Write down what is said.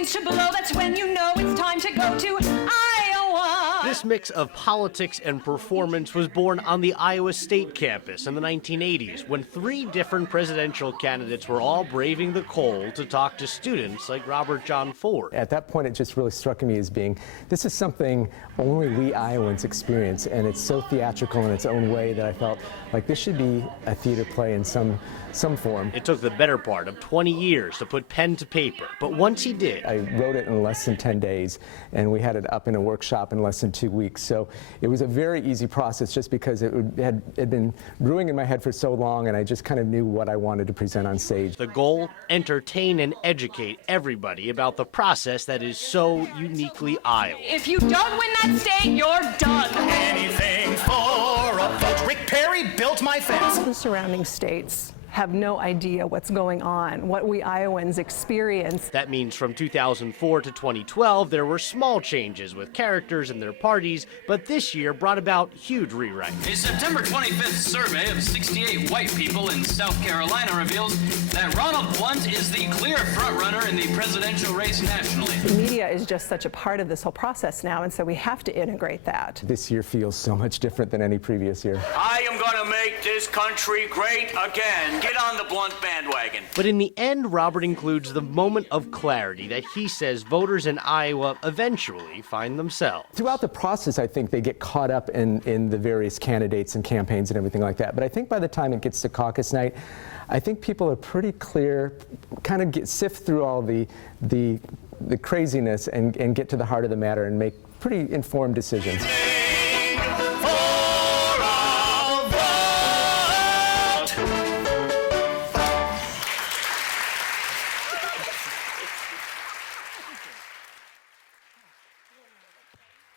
begins to blow, that's when you know it's time to go to Iowa. This mix of politics and performance was born on the Iowa State campus in the 1980s, when 3 different presidential candidates were all braving the cold to talk to students like Robert John Ford. At that point, it just really struck me as being, this is something only we Iowans experience, and it's so theatrical in its own way that I felt like this should be a theater play in some form. It took the better part of 20 years to put pen to paper, but once he did, I wrote it in less than 10 days, and we had it up in a workshop in less than 2 weeks. So it was a very easy process just because it had been brewing in my head for so long, and I just kind of knew what I wanted to present on stage. The goal, entertain and educate everybody about the process that is so uniquely Iowa. If you don't win that state, you're done. Anything for a vote. Rick Perry built my fence. The surrounding states have no idea what's going on, what we Iowans experience. That means from 2004 to 2012, there were small changes with characters and their parties, but this year brought about huge rewrites. A September 25th survey of 68 white people in South Carolina reveals that Ronald Blunt is the clear frontrunner in the presidential race nationally. The media is just such a part of this whole process now, and so we have to integrate that. This year feels so much different than any previous year. I am going to make this country great again. Get on the Blunt bandwagon. But in the end, Robert includes the moment of clarity that he says voters in Iowa eventually find themselves. Throughout the process, I think they get caught up in the various candidates and campaigns and everything like that. But I think by the time it gets to caucus night, I think people are pretty clear, kind of sift through all the craziness and get to the heart of the matter and make pretty informed decisions.